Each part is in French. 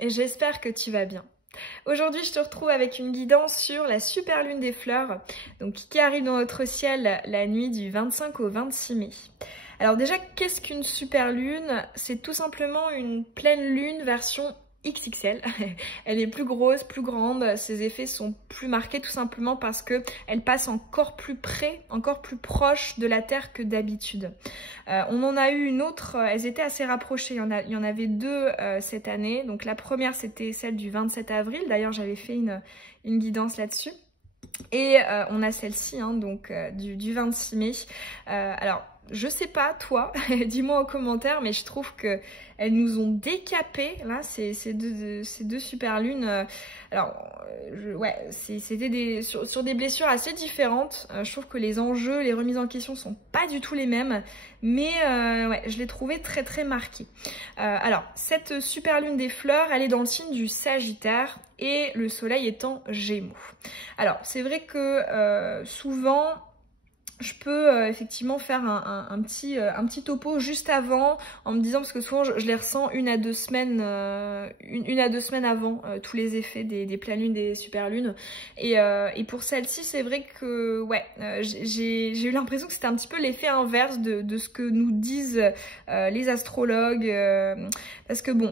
et j'espère que tu vas bien. Aujourd'hui, je te retrouve avec une guidance sur la super lune des fleurs, donc qui arrive dans notre ciel la nuit du 25 au 26 mai. Alors déjà, qu'est-ce qu'une super lune? C'est tout simplement une pleine lune version XXL. Elle est plus grosse, plus grande, ses effets sont plus marqués tout simplement parce que elle passe encore plus près, encore plus proche de la Terre que d'habitude. On en a eu une autre, elles étaient assez rapprochées, il y en avait deux cette année. Donc la première c'était celle du 27 avril, d'ailleurs j'avais fait une guidance là-dessus. Et on a celle-ci, hein, donc du 26 mai. Alors, je sais pas, toi, dis-moi en commentaire, mais je trouve que elles nous ont décapé, là, ces deux super lunes. Ouais, c'était sur des blessures assez différentes. Je trouve que les enjeux, les remises en question sont pas du tout les mêmes, mais ouais, je l'ai trouvé très très marquée. Alors, cette super lune des fleurs, elle est dans le signe du Sagittaire et le soleil est en Gémeaux. Alors, c'est vrai que souvent, je peux effectivement faire un petit topo juste avant en me disant, parce que souvent je les ressens une à deux semaines avant tous les effets des pleines lunes, des super lunes. Et pour celle-ci, c'est vrai que ouais, j'ai eu l'impression que c'était un petit peu l'effet inverse de ce que nous disent les astrologues. Parce que bon,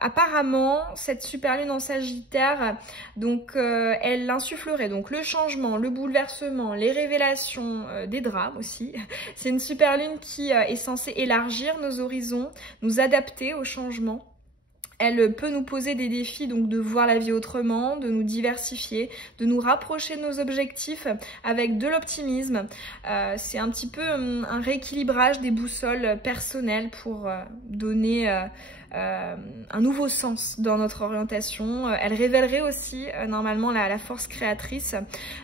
apparemment, cette super lune en Sagittaire, donc elle insufflerait donc le changement, le bouleversement, les révélations, des drames aussi. C'est une super lune qui est censée élargir nos horizons, nous adapter au changement. Elle peut nous poser des défis, donc de voir la vie autrement, de nous diversifier, de nous rapprocher de nos objectifs avec de l'optimisme. C'est un petit peu un rééquilibrage des boussoles personnelles pour donner un nouveau sens dans notre orientation. Elle révélerait aussi normalement la force créatrice.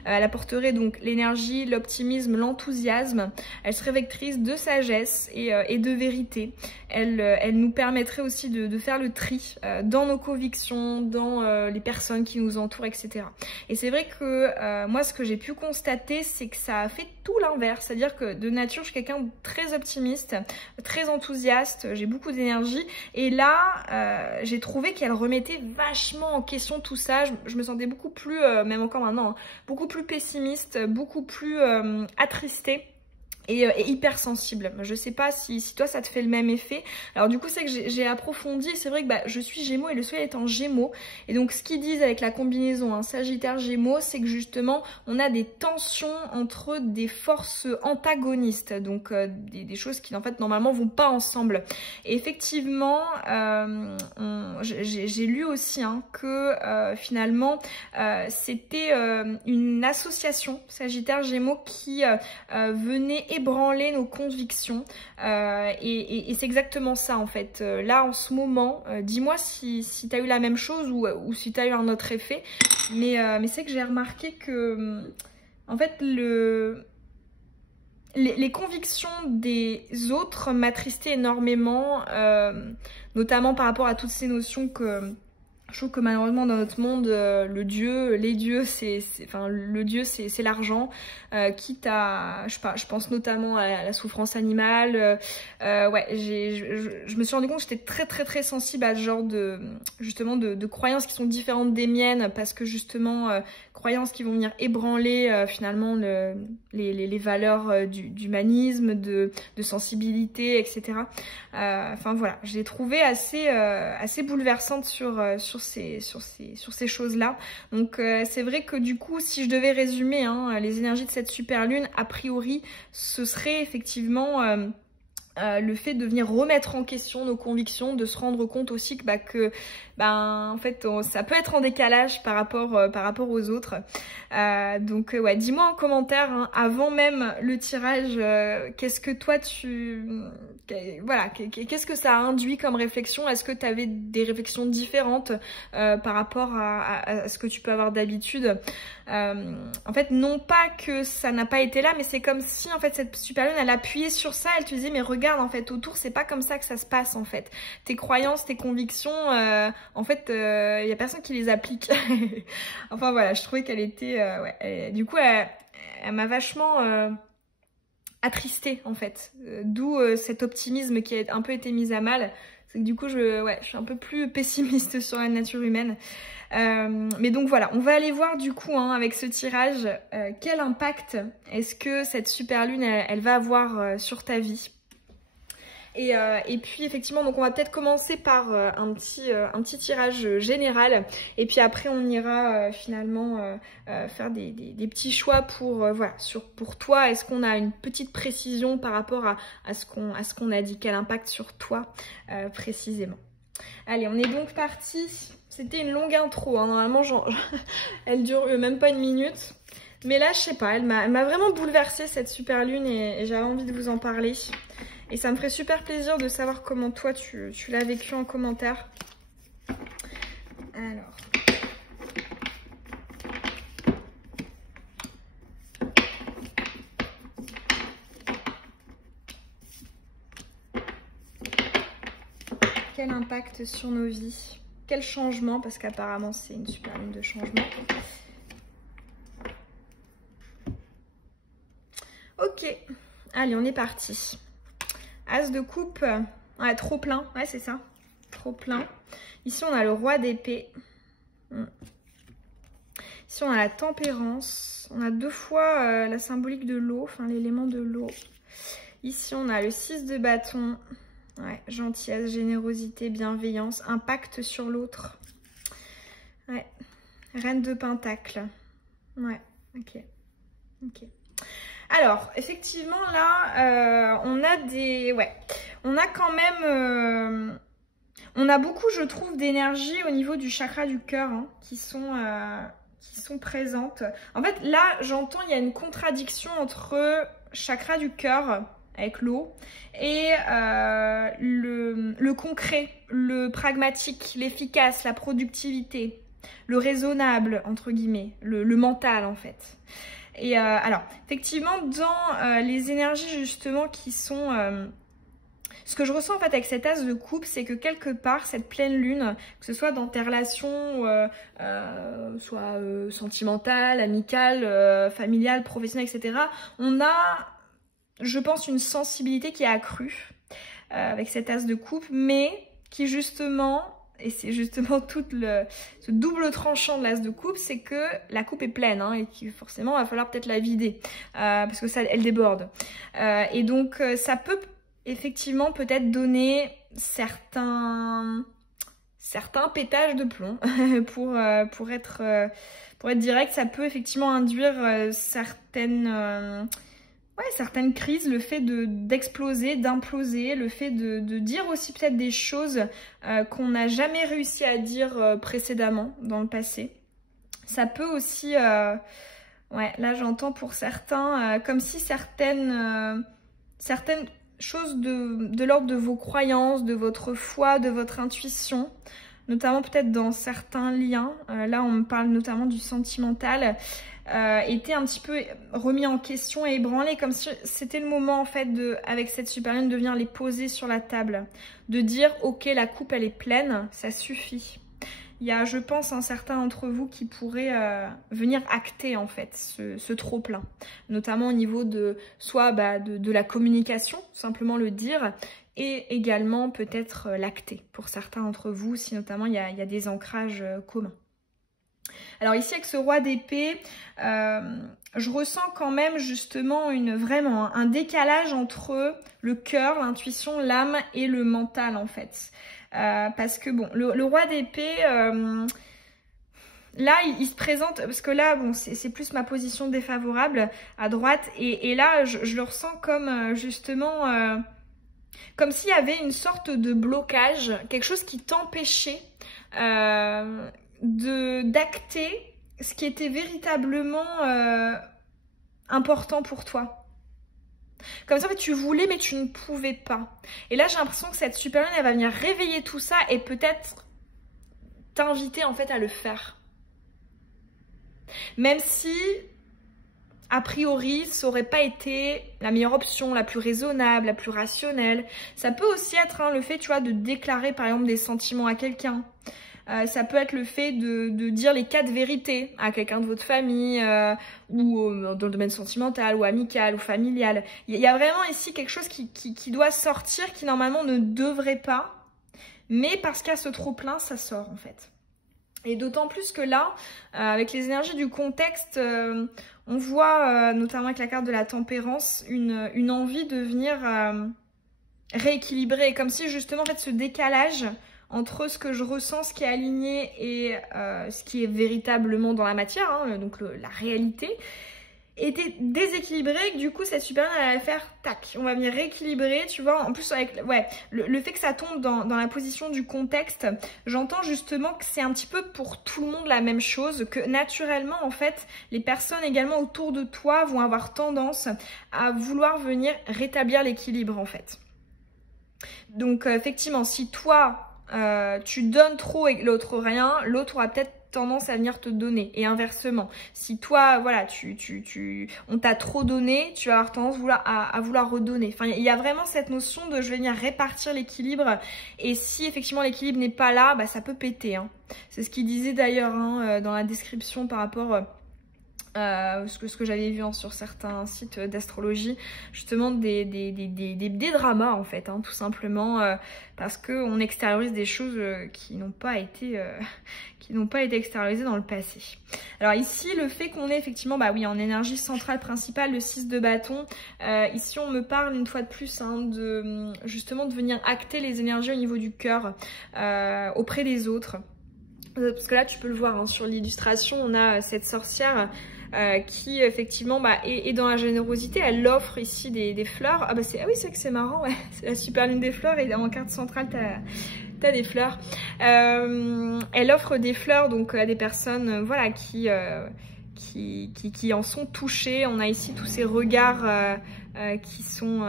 Elle apporterait donc l'énergie, l'optimisme, l'enthousiasme. Elle serait vectrice de sagesse et de vérité. Elle nous permettrait aussi de faire le tri dans nos convictions, dans les personnes qui nous entourent, etc. Et c'est vrai que moi, ce que j'ai pu constater, c'est que ça a fait tout l'inverse. C'est-à-dire que de nature, je suis quelqu'un de très optimiste, très enthousiaste, j'ai beaucoup d'énergie. Et là, j'ai trouvé qu'elle remettait vachement en question tout ça. Je me sentais beaucoup plus, même encore maintenant, hein, beaucoup plus pessimiste, beaucoup plus attristée. Et hypersensible. Je sais pas si toi ça te fait le même effet. Alors du coup c'est que j'ai approfondi, c'est vrai que je suis Gémeaux et le soleil est en Gémeaux. Et donc ce qu'ils disent avec la combinaison Sagittaire Gémeaux, c'est que justement on a des tensions entre des forces antagonistes. Donc des choses qui en fait normalement vont pas ensemble. Et effectivement j'ai lu aussi que finalement c'était une association Sagittaire Gémeaux qui venait ébranler nos convictions et c'est exactement ça en fait. Là en ce moment, dis-moi si tu as eu la même chose ou si tu as eu un autre effet, mais c'est que j'ai remarqué que en fait les convictions des autres m'attristaient énormément, notamment par rapport à toutes ces notions que je trouve que malheureusement dans notre monde, les dieux, c'est l'argent, quitte à, je pense notamment à la souffrance animale. Ouais, je me suis rendu compte que j'étais très très très sensible à ce genre justement de croyances qui sont différentes des miennes, parce que justement croyances qui vont venir ébranler finalement les valeurs d'humanisme, de sensibilité, etc. Enfin voilà, je l'ai trouvée assez bouleversante sur ces choses-là. Donc c'est vrai que du coup, si je devais résumer les énergies de cette super lune, a priori, ce serait effectivement le fait de venir remettre en question nos convictions, de se rendre compte aussi que en fait ça peut être en décalage par rapport aux autres. Donc ouais, dis-moi en commentaire avant même le tirage, qu'est-ce que toi voilà, qu'est-ce que ça a induit comme réflexion? Est-ce que tu avais des réflexions différentes par rapport à ce que tu peux avoir d'habitude? En fait, non pas que ça n'a pas été là, mais c'est comme si en fait cette super lune elle appuyait sur ça, elle te disait mais regarde en fait autour c'est pas comme ça que ça se passe en fait. Tes croyances, tes convictions, en fait y a personne qui les applique. Enfin voilà, je trouvais qu'elle était, ouais, du coup elle m'a vachement attristé en fait. D'où cet optimisme qui a un peu été mis à mal. C'est que du coup, je suis un peu plus pessimiste sur la nature humaine. Mais donc voilà, on va aller voir du coup avec ce tirage quel impact est-ce que cette super lune elle va avoir sur ta vie. Et puis effectivement, donc on va peut-être commencer par un petit tirage général, et puis après on ira finalement faire des petits choix pour voilà, pour toi. Est-ce qu'on a une petite précision par rapport à ce qu'on a dit, quel impact sur toi précisément. Allez, on est donc parti. C'était une longue intro, normalement elle dure même pas une minute. Mais là, je sais pas, elle m'a vraiment bouleversée cette super lune, et j'avais envie de vous en parler. Et ça me ferait super plaisir de savoir comment toi tu l'as vécu en commentaire. Alors. Quel impact sur nos vies? Quel changement? Parce qu'apparemment c'est une super lune de changement. Ok, allez, on est parti. As de coupe, ouais, trop plein, ouais c'est ça, trop plein. Ici on a le roi d'épée. Ici on a la tempérance. On a deux fois la symbolique de l'eau, enfin l'élément de l'eau. Ici on a le 6 de bâton. Ouais, gentillesse, générosité, bienveillance, impact sur l'autre. Ouais, reine de pentacle. Ouais, ok. Ok. Alors, effectivement, là, on a des... Ouais, on a quand même... on a beaucoup, je trouve, d'énergie au niveau du chakra du cœur qui sont présentes. En fait, là, j'entends, il y a une contradiction entre chakra du cœur, avec l'eau, et le concret, le pragmatique, l'efficace, la productivité, le raisonnable, entre guillemets, le mental, en fait. Et alors, effectivement, dans les énergies justement qui sont... ce que je ressens en fait avec cet as de coupe, c'est que quelque part, cette pleine lune, que ce soit dans tes relations, soit sentimentales, amicales, familiales, professionnelles, etc., on a, je pense, une sensibilité qui est accrue avec cet as de coupe, mais qui justement... Et c'est justement tout ce double tranchant de l'as de coupe, c'est que la coupe est pleine et qu'il forcément va falloir peut-être la vider parce que ça, elle déborde. Et donc ça peut effectivement peut-être donner certains pétages de plomb pour être direct. Ça peut effectivement induire certaines crises, le fait d'exploser, d'imploser, le fait de dire aussi peut-être des choses qu'on n'a jamais réussi à dire précédemment dans le passé. Ça peut aussi, ouais, là j'entends pour certains, comme si certaines choses de l'ordre de vos croyances, de votre foi, de votre intuition, notamment peut-être dans certains liens, là on me parle notamment du sentimental, était un petit peu remis en question et ébranlé, comme si c'était le moment en fait avec cette super lune de venir les poser sur la table, de dire ok, la coupe elle est pleine, ça suffit. Il y a, je pense, certains d'entre vous qui pourraient venir acter en fait ce trop plein, notamment au niveau de soit de la communication, simplement le dire, et également peut-être l'acter pour certains d'entre vous, si notamment il y a des ancrages communs. Alors ici avec ce roi d'épée, je ressens quand même justement vraiment un décalage entre le cœur, l'intuition, l'âme et le mental en fait. Parce que bon, le roi d'épée, là il se présente, parce que là bon c'est plus ma position défavorable à droite, et là je le ressens comme justement, comme s'il y avait une sorte de blocage, quelque chose qui t'empêchait d'acter ce qui était véritablement important pour toi. Comme ça, en fait, tu voulais, mais tu ne pouvais pas. Et là, j'ai l'impression que cette super lune, elle va venir réveiller tout ça et peut-être t'inviter, en fait, à le faire. Même si, a priori, ça n'aurait pas été la meilleure option, la plus raisonnable, la plus rationnelle. Ça peut aussi être le fait, tu vois, de déclarer, par exemple, des sentiments à quelqu'un. Ça peut être le fait de dire les 4 vérités à quelqu'un de votre famille, ou dans le domaine sentimental, ou amical, ou familial. Il y a vraiment ici quelque chose qui doit sortir, qui normalement ne devrait pas, mais parce qu'il y a ce trop-plein, ça sort en fait. Et d'autant plus que là, avec les énergies du contexte, on voit, notamment avec la carte de la tempérance, une envie de venir rééquilibrer. Comme si justement, en fait, ce décalage entre ce que je ressens, ce qui est aligné et ce qui est véritablement dans la matière, hein, donc la réalité, était déséquilibré, que du coup cette super lumière elle va faire tac, on va venir rééquilibrer, tu vois. En plus avec le fait que ça tombe dans la position du contexte, j'entends justement que c'est un petit peu pour tout le monde la même chose, que naturellement en fait les personnes également autour de toi vont avoir tendance à vouloir venir rétablir l'équilibre en fait. Donc effectivement, si toi tu donnes trop et l'autre rien, l'autre aura peut-être tendance à venir te donner, et inversement. Si toi, voilà, on t'a trop donné, tu vas avoir tendance à vouloir redonner. Enfin, il y a vraiment cette notion de je vais venir répartir l'équilibre, et si effectivement l'équilibre n'est pas là, bah, ça peut péter. Hein. C'est ce qu'il disait d'ailleurs hein, dans la description par rapport ce que j'avais vu hein, sur certains sites d'astrologie, justement des dramas en fait, hein, tout simplement parce qu'on extériorise des choses qui n'ont pas été extériorisées dans le passé. Alors ici, le fait qu'on est effectivement, bah oui, en énergie centrale principale, le 6 de bâton, ici on me parle une fois de plus hein, de justement de venir acter les énergies au niveau du cœur auprès des autres. Parce que là, tu peux le voir hein, sur l'illustration, on a cette sorcière qui effectivement bah, est dans la générosité. Elle offre ici des fleurs. Ah, bah ah oui, c'est vrai que c'est marrant, ouais. C'est la super lune des fleurs et en carte centrale, t'as des fleurs. Elle offre des fleurs donc à des personnes voilà, qui en sont touchées. On a ici tous ces regards qui sont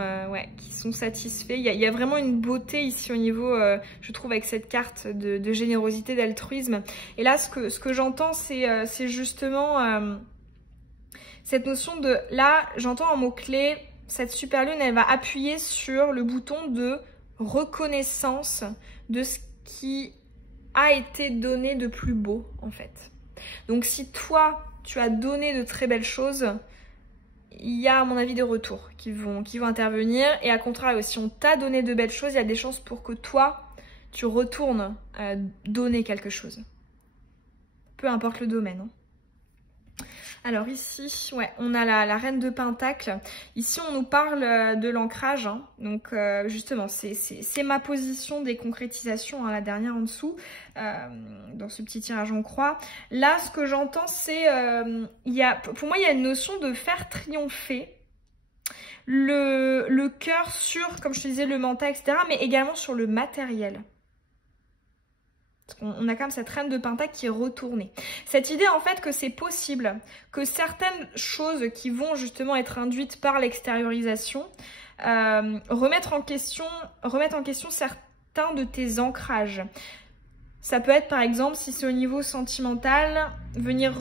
satisfaits. Il y a vraiment une beauté ici au niveau, je trouve, avec cette carte de générosité, d'altruisme. Et là, ce que j'entends, c'est justement cette notion de... Là, j'entends un mot-clé, cette super lune, elle va appuyer sur le bouton de reconnaissance de ce qui a été donné de plus beau, en fait. Donc, si toi, tu as donné de très belles choses, il y a, à mon avis, des retours qui vont intervenir. Et à contrario, si on t'a donné de belles choses, il y a des chances pour que toi, tu retournes donner quelque chose. Peu importe le domaine. Hein. Alors ici, ouais, on a la reine de Pentacle. Ici, on nous parle de l'ancrage. Hein. Donc justement, c'est ma position des concrétisations, hein, la dernière en dessous, dans ce petit tirage en croix. Là, ce que j'entends, c'est, pour moi, il y a une notion de faire triompher le cœur sur, comme je te disais, le mental, etc., mais également sur le matériel. Parce qu'on a quand même cette reine de Pentacle qui est retournée. Cette idée en fait que c'est possible, que certaines choses qui vont justement être induites par l'extériorisation remettent en question certains de tes ancrages. Ça peut être par exemple, si c'est au niveau sentimental, venir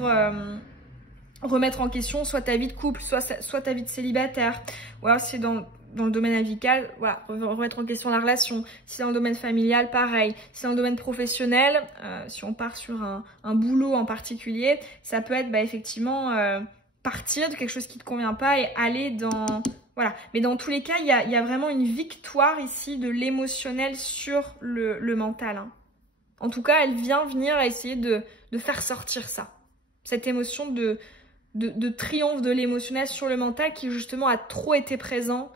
remettre en question soit ta vie de couple, soit ta vie de célibataire, ou alors c'est dans le domaine amical, voilà, remettre en question la relation. Si dans le domaine familial, pareil. Si dans le domaine professionnel, si on part sur un boulot en particulier, ça peut être bah, effectivement partir de quelque chose qui ne te convient pas et aller dans... Voilà. Mais dans tous les cas, il y a vraiment une victoire ici de l'émotionnel sur le mental. Hein. En tout cas, elle vient venir essayer de faire sortir ça. Cette émotion de triomphe de l'émotionnel sur le mental qui justement a trop été présent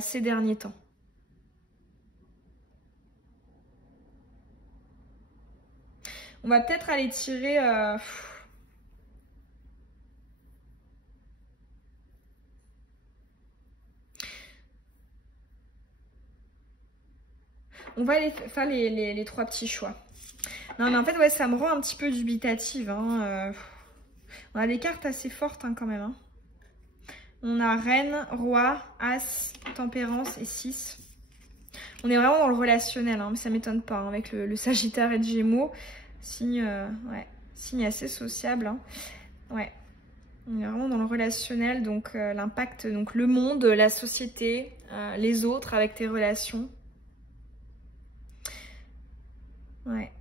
ces derniers temps. On va peut-être aller tirer... On va aller faire les 3 petits choix. Non mais en fait ouais ça me rend un petit peu dubitative. Hein. On a des cartes assez fortes hein, quand même. Hein. On a Reine, Roi, As, Tempérance et 6. On est vraiment dans le relationnel, hein, mais ça m'étonne pas, hein, avec le Sagittaire et le Gémeaux. Signe assez sociable. Hein. Ouais. On est vraiment dans le relationnel, donc l'impact, donc le monde, la société, les autres avec tes relations. Ouais.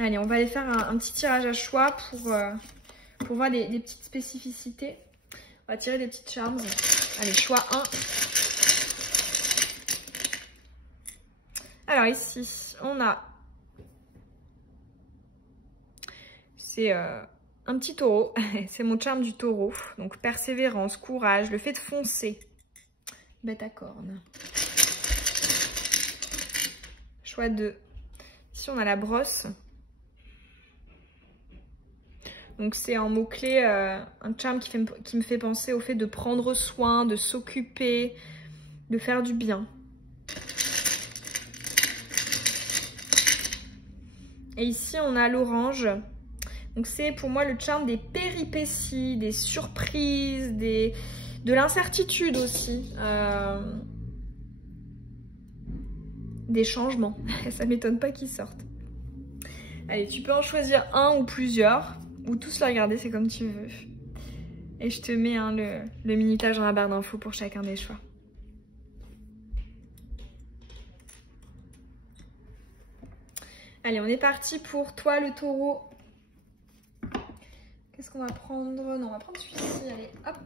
Allez, on va aller faire un petit tirage à choix pour voir des petites spécificités. On va tirer des petites charms. Allez, choix 1. Alors ici, on a... C'est un petit taureau. C'est mon charme du taureau. Donc persévérance, courage, le fait de foncer. Bête à cornes. Choix 2. Ici, on a la brosse. Donc c'est un mot-clé, un charme qui me fait penser au fait de prendre soin, de s'occuper, de faire du bien. Et ici, on a l'orange. Donc c'est pour moi le charme des péripéties, des surprises, de l'incertitude aussi. Des changements. Ça m'étonne pas qu'ils sortent. Allez, tu peux en choisir un ou plusieurs. Ou tous les regarder, c'est comme tu veux. Et je te mets hein, le minutage dans la barre d'infos pour chacun des choix. Allez, on est parti pour toi le taureau. Qu'est-ce qu'on va prendre? Non, on va prendre celui-ci. Allez, hop.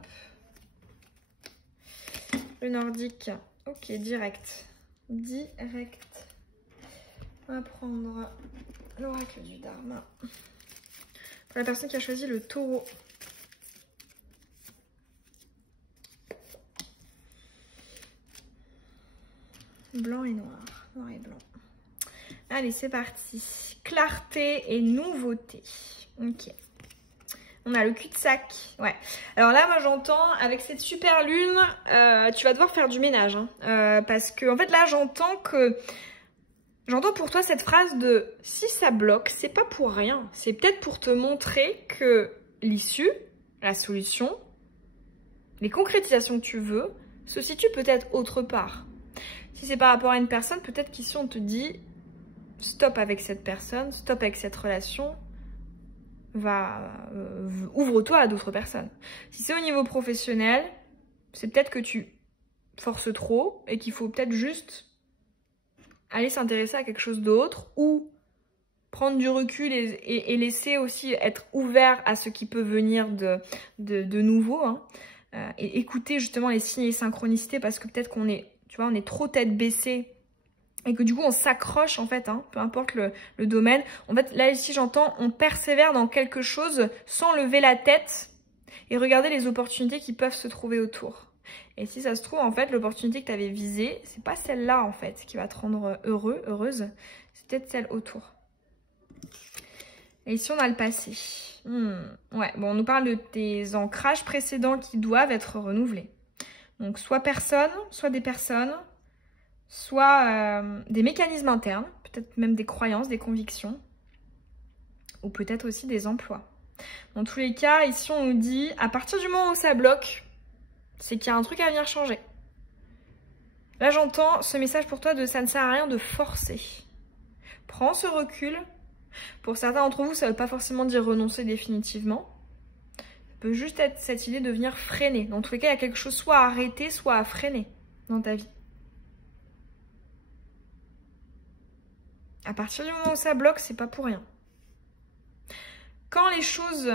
Le nordique. Ok, direct. Direct. On va prendre l'oracle du Dharma. Pour la personne qui a choisi le taureau. Blanc et noir. Noir et blanc. Allez, c'est parti. Clarté et nouveauté. Ok. On a le cul-de-sac. Ouais. Alors là, moi, j'entends, avec cette super lune, tu vas devoir faire du ménage. Hein. Parce que, en fait, là, j'entends pour toi cette phrase de « si ça bloque, c'est pas pour rien. C'est peut-être pour te montrer que l'issue, la solution, les concrétisations que tu veux, se situent peut-être autre part. Si c'est par rapport à une personne, peut-être qu'ici, on te dit « stop avec cette personne, stop avec cette relation. » Ouvre-toi à d'autres personnes. Si c'est au niveau professionnel, c'est peut-être que tu forces trop et qu'il faut peut-être juste aller s'intéresser à quelque chose d'autre ou prendre du recul et laisser aussi être ouvert à ce qui peut venir de nouveau hein. Et écouter justement les signes et synchronicités parce que peut-être qu'on est, tu vois, on est trop tête baissée et que du coup on s'accroche en fait, hein, peu importe le domaine. En fait là ici j'entends on persévère dans quelque chose sans lever la tête et regarder les opportunités qui peuvent se trouver autour. Et si ça se trouve en fait l'opportunité que tu avais visée, c'est pas celle-là en fait qui va te rendre heureux, heureuse, c'est peut-être celle autour. Et ici on a le passé. Ouais, bon on nous parle de tes ancrages précédents qui doivent être renouvelés. Donc soit personne, soit des personnes, soit des mécanismes internes, peut-être même des croyances, des convictions, ou peut-être aussi des emplois. Dans tous les cas, ici on nous dit, à partir du moment où ça bloque, c'est qu'il y a un truc à venir changer. Là j'entends ce message pour toi de ça ne sert à rien de forcer. Prends ce recul. Pour certains d'entre vous, ça ne veut pas forcément dire renoncer définitivement. Ça peut juste être cette idée de venir freiner. Dans tous les cas, il y a quelque chose soit à arrêter, soit à freiner dans ta vie. À partir du moment où ça bloque, c'est pas pour rien. Quand les choses,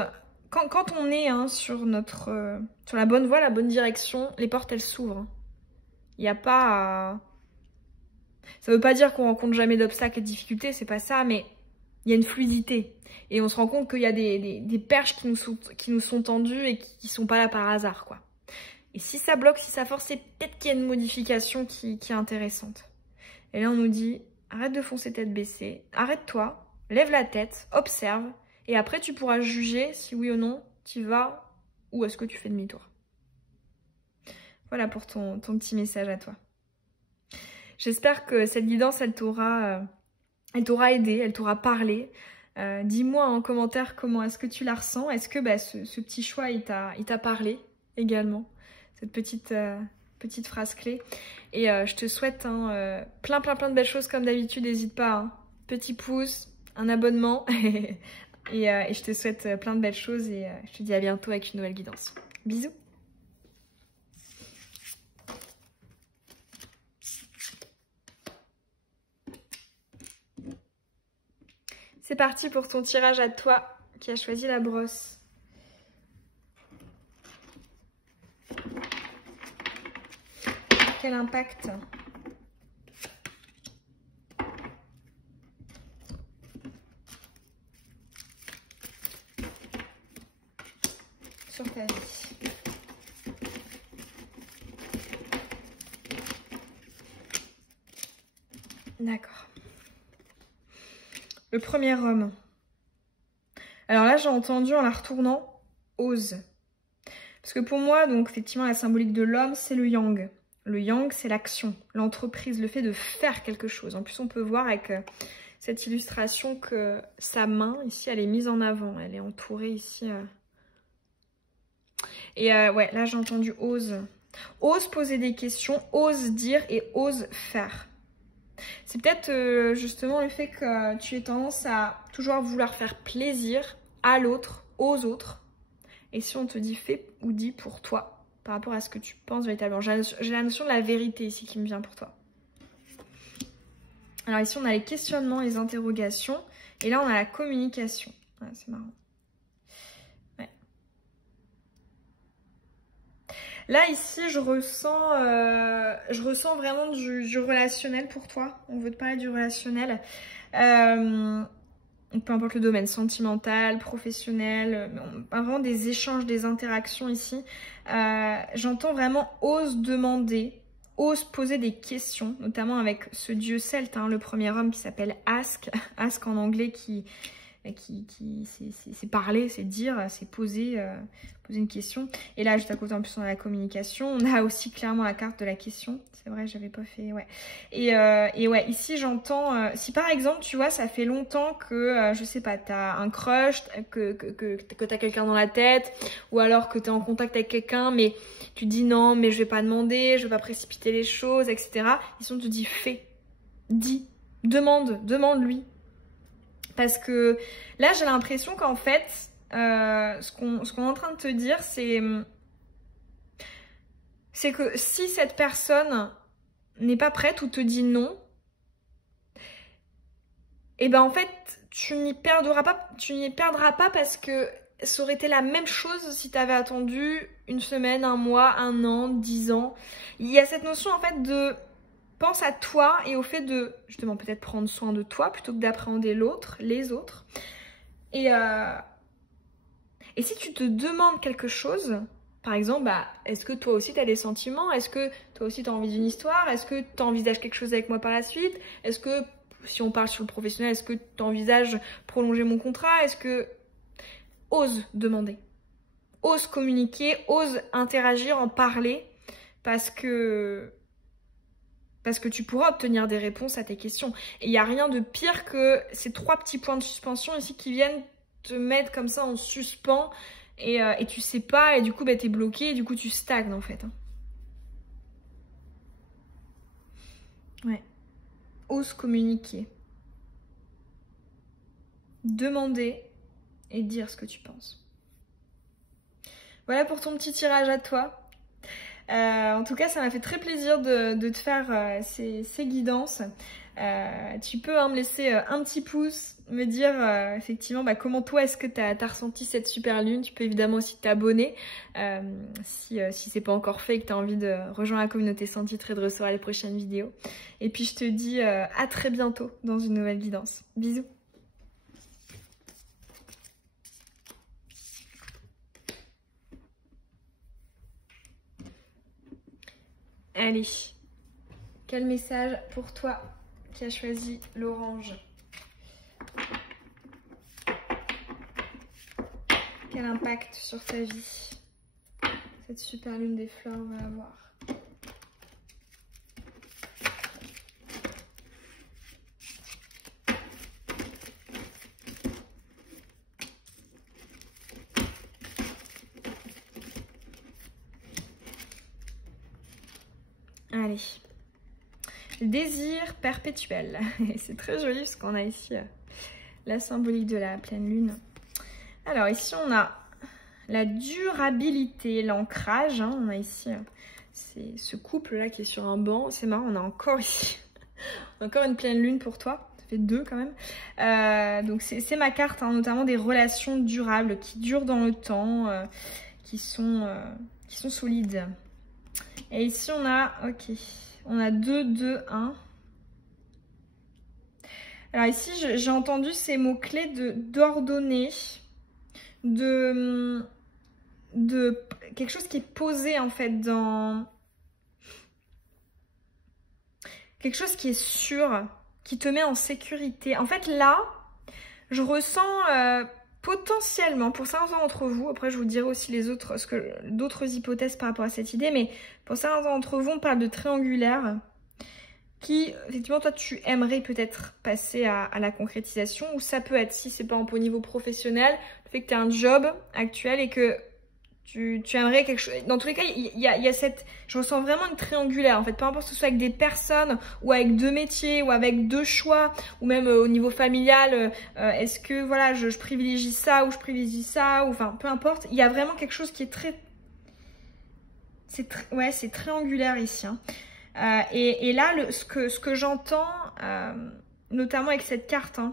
quand on est hein, sur la bonne voie, la bonne direction, les portes elles s'ouvrent. Il n'y a pas à... Ça veut pas dire qu'on rencontre jamais d'obstacles et de difficultés, c'est pas ça, mais il y a une fluidité. Et on se rend compte qu'il y a des perches qui nous sont tendues et qui sont pas là par hasard, quoi. Et si ça bloque, si ça force, c'est peut-être qu'il y a une modification qui est intéressante. Et là, on nous dit, arrête de foncer tête baissée, arrête-toi, lève la tête, observe, et après, tu pourras juger si oui ou non, tu y vas ou est-ce que tu fais demi-tour. Voilà pour ton petit message à toi. J'espère que cette guidance, elle t'aura aidé, elle t'aura parlé. Dis-moi en commentaire comment est-ce que tu la ressens. Est-ce que ce petit choix, il t'a parlé également, cette petite phrase clé. Et je te souhaite hein, plein de belles choses comme d'habitude. N'hésite pas, hein. Petit pouce, un abonnement. et je te souhaite plein de belles choses et je te dis à bientôt avec une nouvelle guidance. Bisous. C'est parti pour ton tirage à toi qui a choisi la brosse. Quel impact sur ta vie? D'accord. Le premier homme. Alors là, j'ai entendu en la retournant, ose. Parce que pour moi, donc effectivement, la symbolique de l'homme, c'est le yang. Le yang, c'est l'action, l'entreprise, le fait de faire quelque chose. En plus, on peut voir avec cette illustration que sa main, ici, elle est mise en avant. Elle est entourée ici. Et ouais, là, j'ai entendu ose. Ose poser des questions, ose dire et ose faire. C'est peut-être justement le fait que tu aies tendance à toujours vouloir faire plaisir à l'autre, aux autres. Et si on te dit fais ou dis pour toi, par rapport à ce que tu penses véritablement. J'ai la notion de la vérité ici qui me vient pour toi. Alors ici, on a les questionnements, les interrogations. Et là, on a la communication. Ouais, c'est marrant. Ouais. Là, ici, je ressens vraiment du relationnel pour toi. On veut te parler du relationnel. Peu importe le domaine, sentimental, professionnel, vraiment des échanges, des interactions ici. J'entends vraiment ose demander, ose poser des questions, notamment avec ce dieu celte, hein, le premier homme qui s'appelle Ask. Ask en anglais c'est parler, c'est dire, c'est poser une question. Et là, juste à côté, en plus, on a la communication. On a aussi clairement la carte de la question. C'est vrai, j'avais pas fait... Ouais. Et ouais, ici, j'entends... si par exemple, tu vois, ça fait longtemps que, je sais pas, t'as un crush, que t'as quelqu'un dans la tête, ou alors que t'es en contact avec quelqu'un, mais tu dis non, mais je vais pas demander, je vais pas précipiter les choses, etc. Ici, on te dit fais, dis, demande-lui. Parce que là, j'ai l'impression qu'en fait, ce qu'on est en train de te dire, c'est que si cette personne n'est pas prête ou te dit non, et ben en fait, tu n'y perdras pas parce que ça aurait été la même chose si tu avais attendu une semaine, un mois, un an, 10 ans. Il y a cette notion en fait de... Pense à toi et au fait de, justement, peut-être prendre soin de toi plutôt que d'appréhender l'autre, les autres. Et si tu te demandes quelque chose, par exemple, bah, est-ce que toi aussi tu as des sentiments? Est-ce que toi aussi tu as envie d'une histoire? Est-ce que tu envisages quelque chose avec moi par la suite? Est-ce que, si on parle sur le professionnel, est-ce que tu envisages prolonger mon contrat? Est-ce que... Ose demander. Ose communiquer, ose interagir, en parler, parce que tu pourras obtenir des réponses à tes questions. Et il n'y a rien de pire que ces 3 petits points de suspension ici qui viennent te mettre comme ça en suspens et tu sais pas et du coup bah, t'es bloqué et du coup tu stagnes en fait. Ouais. Ose communiquer. Demander et dire ce que tu penses. Voilà pour ton petit tirage à toi. En tout cas, ça m'a fait très plaisir de te faire ces guidances. Tu peux me laisser un petit pouce, me dire effectivement comment toi est-ce que tu as ressenti cette super lune. Tu peux évidemment aussi t'abonner si c'est pas encore fait et que tu as envie de rejoindre la communauté sans titre et de recevoir les prochaines vidéos. Et puis je te dis à très bientôt dans une nouvelle guidance. Bisous. Allez, quel message pour toi qui as choisi l'orange? Quel impact sur ta vie cette super lune des fleurs va avoir? Allez, désir perpétuel. C'est très joli parce qu'on a ici la symbolique de la pleine lune. Alors ici on a la durabilité, l'ancrage. Hein. On a ici ce couple là qui est sur un banc. C'est marrant, on a encore ici encore une pleine lune pour toi. Ça fait 2 quand même. Donc c'est ma carte, hein, notamment des relations durables, qui durent dans le temps, qui sont solides. Et ici on a, ok, on a 2, 2, 1. Alors ici j'ai entendu ces mots-clés d'ordonner, de quelque chose qui est posé en fait dans... Quelque chose qui est sûr, qui te met en sécurité. En fait là, je ressens potentiellement, pour certains d'entre vous, après je vous dirai aussi les autres, d'autres hypothèses par rapport à cette idée, mais pour certains d'entre vous, on parle de triangulaire, qui, effectivement, toi, tu aimerais peut-être passer à la concrétisation, ou ça peut être, si c'est pas au niveau professionnel, le fait que tu as un job actuel et que tu aimerais quelque chose... Dans tous les cas, il y a cette... Je ressens vraiment une triangulaire, en fait. Peu importe que ce soit avec des personnes, ou avec 2 métiers, ou avec 2 choix, ou même au niveau familial, est-ce que, voilà, je privilégie ça, ou je privilégie ça, ou enfin, peu importe. Il y a vraiment quelque chose qui est très... Ouais, c'est triangulaire ici, hein. Et là, ce que j'entends, notamment avec cette carte, hein,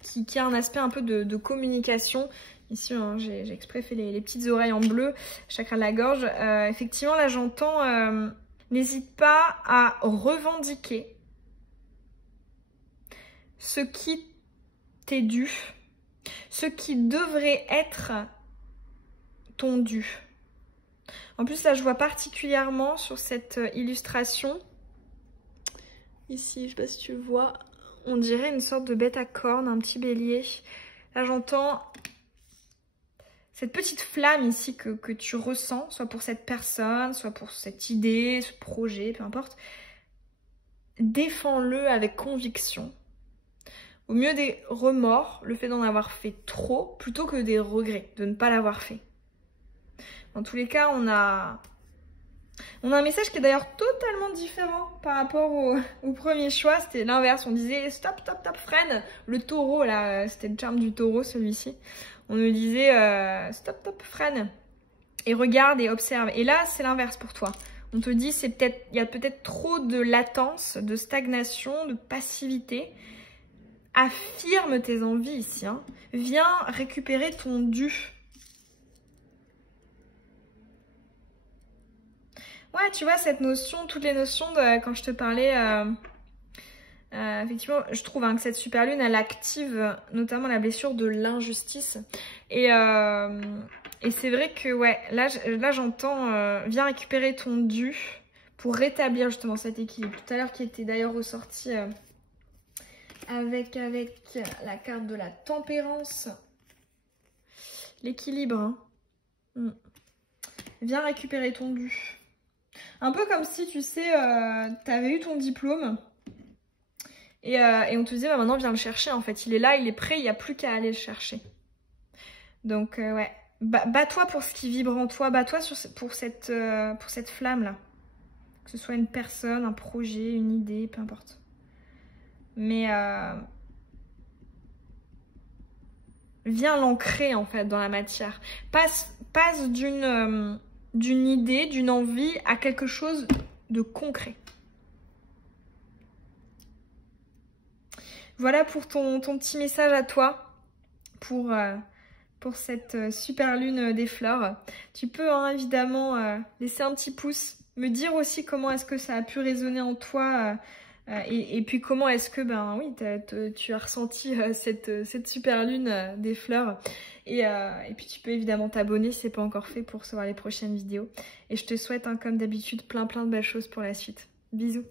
qui a un aspect un peu de communication. Ici, hein, j'ai exprès fait les petites oreilles en bleu, chakra de la gorge. Effectivement, là, j'entends, n'hésite pas à revendiquer ce qui t'est dû, ce qui devrait être ton dû. En plus, là, je vois particulièrement sur cette illustration, ici, je sais pas si tu vois, on dirait une sorte de bête à cornes, un petit bélier. Là, j'entends cette petite flamme ici que tu ressens, soit pour cette personne, soit pour cette idée, ce projet, peu importe. Défends-le avec conviction. Au mieux des remords, le fait d'en avoir fait trop, plutôt que des regrets de ne pas l'avoir fait. Dans tous les cas, on a un message qui est d'ailleurs totalement différent par rapport au premier choix. C'était l'inverse. On disait stop, stop, stop, freine. Le taureau, là, c'était le charme du taureau, celui-ci. On nous disait stop, stop, freine. Et regarde et observe. Et là, c'est l'inverse pour toi. On te dit, il y a peut-être trop de latence, de stagnation, de passivité. Affirme tes envies ici, hein. Viens récupérer ton dû. Ouais, tu vois, cette notion, toutes les notions de quand je te parlais, effectivement, je trouve hein, que cette super lune, elle active notamment la blessure de l'injustice. Et c'est vrai que, ouais, là j'entends, viens récupérer ton dû pour rétablir justement cet équilibre. Tout à l'heure, qui était d'ailleurs ressorti avec la carte de la tempérance. L'équilibre, hein. Viens récupérer ton dû. Un peu comme si, tu sais, t'avais eu ton diplôme et on te disait, bah, maintenant viens le chercher en fait. Il est là, il est prêt, il n'y a plus qu'à aller le chercher. Donc ouais, bats-toi pour ce qui vibre en toi, bats-toi pour cette flamme-là. Que ce soit une personne, un projet, une idée, peu importe. Mais viens l'ancrer en fait dans la matière. Passe d'une idée, d'une envie à quelque chose de concret. Voilà pour ton petit message à toi pour cette super lune des fleurs. Tu peux hein, évidemment laisser un petit pouce, me dire aussi comment est-ce que ça a pu résonner en toi et puis comment est-ce que ben oui tu as ressenti cette super lune des fleurs. Et puis tu peux évidemment t'abonner si c'est pas encore fait pour recevoir les prochaines vidéos. Et je te souhaite hein, comme d'habitude plein de belles choses pour la suite. Bisous.